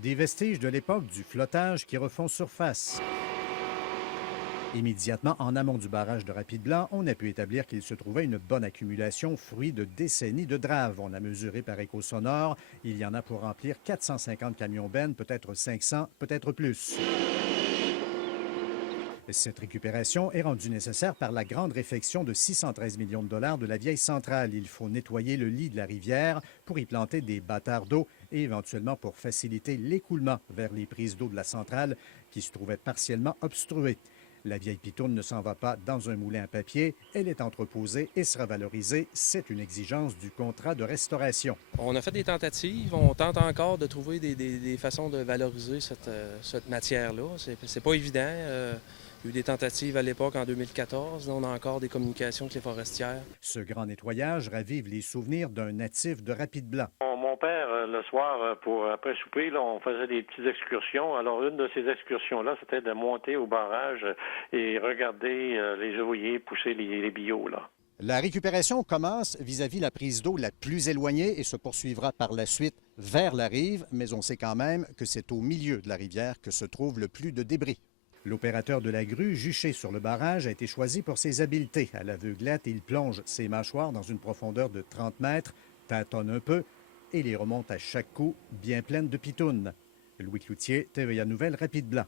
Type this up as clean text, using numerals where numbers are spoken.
Des vestiges de l'époque du flottage qui refont surface. Immédiatement en amont du barrage de Rapide-Blanc, on a pu établir qu'il se trouvait une bonne accumulation, fruit de décennies de drave. On a mesuré par écho sonore. Il y en a pour remplir 450 camions-bennes, peut-être 500, peut-être plus. Cette récupération est rendue nécessaire par la grande réfection de 613 millions de dollars de la vieille centrale. Il faut nettoyer le lit de la rivière pour y planter des bâtards d'eau et éventuellement pour faciliter l'écoulement vers les prises d'eau de la centrale qui se trouvaient partiellement obstruées. La vieille pitoune ne s'en va pas dans un moulin à papier. Elle est entreposée et sera valorisée. C'est une exigence du contrat de restauration. On a fait des tentatives. On tente encore de trouver des façons de valoriser cette matière-là. C'est pas évident. Il y a eu des tentatives à l'époque, en 2014. Là, on a encore des communications avec les forestières. Ce grand nettoyage ravive les souvenirs d'un natif de Rapide-Blanc. Mon père, le soir, après souper, là, on faisait des petites excursions. Alors, une de ces excursions-là, c'était de monter au barrage et regarder les ouvriers pousser les billots, là. La récupération commence vis-à-vis la prise d'eau la plus éloignée et se poursuivra par la suite vers la rive, mais on sait quand même que c'est au milieu de la rivière que se trouve le plus de débris. L'opérateur de la grue, juché sur le barrage, a été choisi pour ses habiletés. À l'aveuglette, il plonge ses mâchoires dans une profondeur de 30 mètres, tâtonne un peu et les remonte à chaque coup, bien pleines de pitounes. Louis Cloutier, TVA Nouvelles, Rapide-Blanc.